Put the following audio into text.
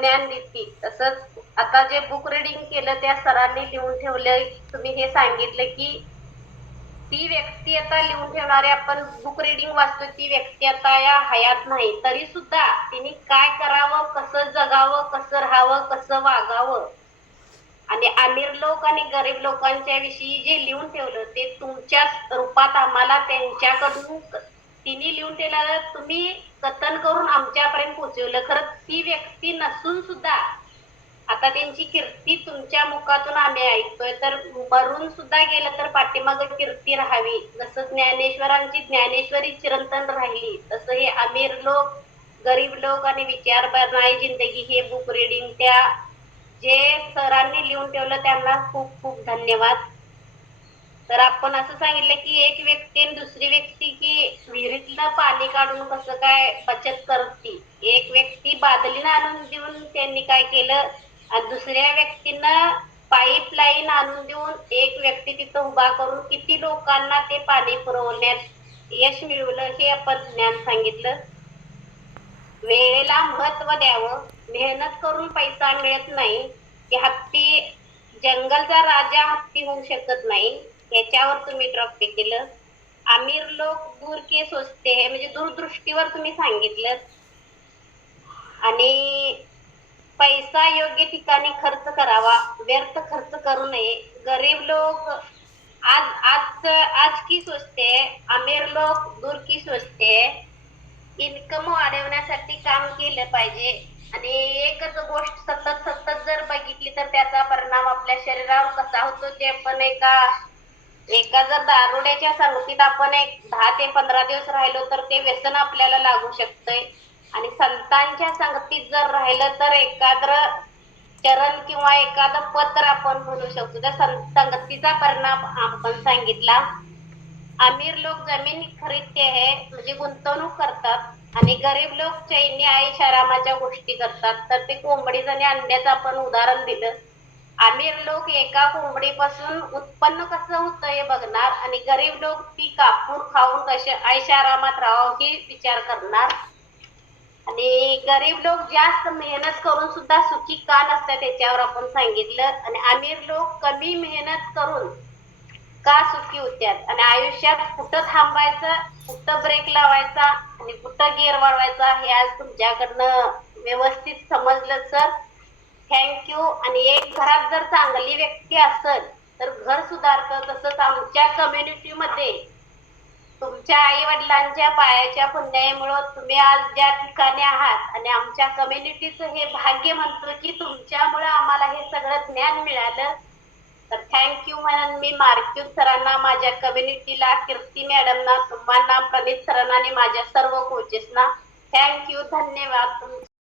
ज्ञान देतील. तसंच आता जे बुक रिडिंग केलं त्या सरांनी लिहून ठेवलं तुम्ही हे सांगितलं की ती व्यक्ती आता लिहून ठेवणारे आपण बुक रिडिंग वाचतो ती व्यक्ती आता या हयात नाही. तरी सुद्धा तिने काय करावं कसं जगावं कसं राहावं कसं वागावं? आणि अमीर लोक आणि गरीब लोकांच्या विषयी जे लिहून ठेवलं ते तुमच्या रूपात आम्हाला त्यांच्याकडून तिने लिहून ठेवलेलं तुम्ही कथन करून आमच्यापर्यंत पोहोचवलं. खरं ती व्यक्ती नसून सुद्धा आता त्यांची कीर्ती तुमच्या मुखातून आम्ही ऐकतोय. तर मरून सुद्धा गेलं तर पाठीमाग कीर्ती राहावी. जसं ज्ञानेश्वरांची ज्ञानेश्वरी चिरंतन राहिली तसं हे अमीर लोक गरीब लोक आणि विचार बनाई जिंदगी हे बुक रिडिंग त्या जे सरांनी लिहून ठेवलं त्यांना खूप खूप धन्यवाद. तर आपण असं सांगितलं की एक व्यक्ती आणि दुसरी व्यक्ती काढून कसं काय बचत करती एक व्यक्ती बादलीनं आणून देऊन त्यांनी काय केलं? आणि दुसऱ्या व्यक्तीनं पाईपलाईन आणून देऊन एक व्यक्ती तिथं उभा करून किती लोकांना ते पाणी पुरवण्यात यश मिळवलं हे आपण ज्ञान सांगितलं. वेळेला महत्त्व द्यावं. मेहनत करून पैसा मिळत नाही. की हत्ती जंगलचा राजा हत्ती होऊ शकत नाही. याच्यावर तुम्ही ड्रॉप केलं. अमीर लोक दूर के सोचते है म्हणजे दूरदृष्टीवर तुम्ही सांगितलं. आणि पैसा योग्य ठिकाणी खर्च करावा व्यर्थ खर्च करू नये. गरीब लोक आज आज आज की सोचते अमीर लोक दूर की सोचते इन्कम वाढवण्यासाठी काम केलं पाहिजे. आणि एकच गोष्ट सतत सतत जर बघितली तर त्याचा परिणाम आपल्या शरीरावर कसा होतो ते पण एका एका जर दारुड्याच्या संगतीत आपण एक दहा ते पंधरा दिवस राहिलो तर ते व्यसन आपल्याला लागू शकतंय. आणि संतांच्या संगतीत जर राहिलं तर एखाद चरण किंवा एखादं पत्र आपण म्हणू शकतो. त्या संगतीचा परिणाम आपण सांगितला. अमीर लोक जमीन खरीदते आहे म्हणजे गुंतवणूक करतात आणि गरीब लोक चैनी आई शारामाच्या गोष्टी करतात. तर ते कोंबडीचं आणि अंड्याचं आपण उदाहरण दिलं. अमीर लोक एका कोंबडीपासून उत्पन्न कसं होतं हे बघणार आणि गरीब लोक ती कापूर खाऊन कसे आरामात राहावं हे विचार करणार. आणि गरीब लोक जास्त मेहनत करून सुद्धा सुखी का नसतात त्याच्यावर आपण सांगितलं. आणि अमीर लोक कमी मेहनत करून का सुखी होत्यात? आणि आयुष्यात कुठं थांबायचं कुठं ब्रेक लावायचा आणि कुठं गिअर वाढवायचा हे आज तुमच्याकडनं व्यवस्थित समजलं सर थँक्यू आणि एक घरात जर चांगली व्यक्ती असेल तर घर सुधारतं तसंच आमच्या कम्युनिटीमध्ये तुमच्या आई वडिलांच्या पायाच्या पुण्याईमुळं तुम्ही आज ज्या ठिकाणी आहात आणि आमच्या कम्युनिटीचं हे भाग्य म्हणतो की तुमच्यामुळं आम्हाला हे सगळं ज्ञान मिळालं तर थँक्यू म्हणून मी मार्क्यू सरांना माझ्या कम्युनिटीला कीर्ती मॅडमना तुम्हाला प्रणित सरांना आणि माझ्या सर्व कोचेसना थँक्यू धन्यवाद. तुमचे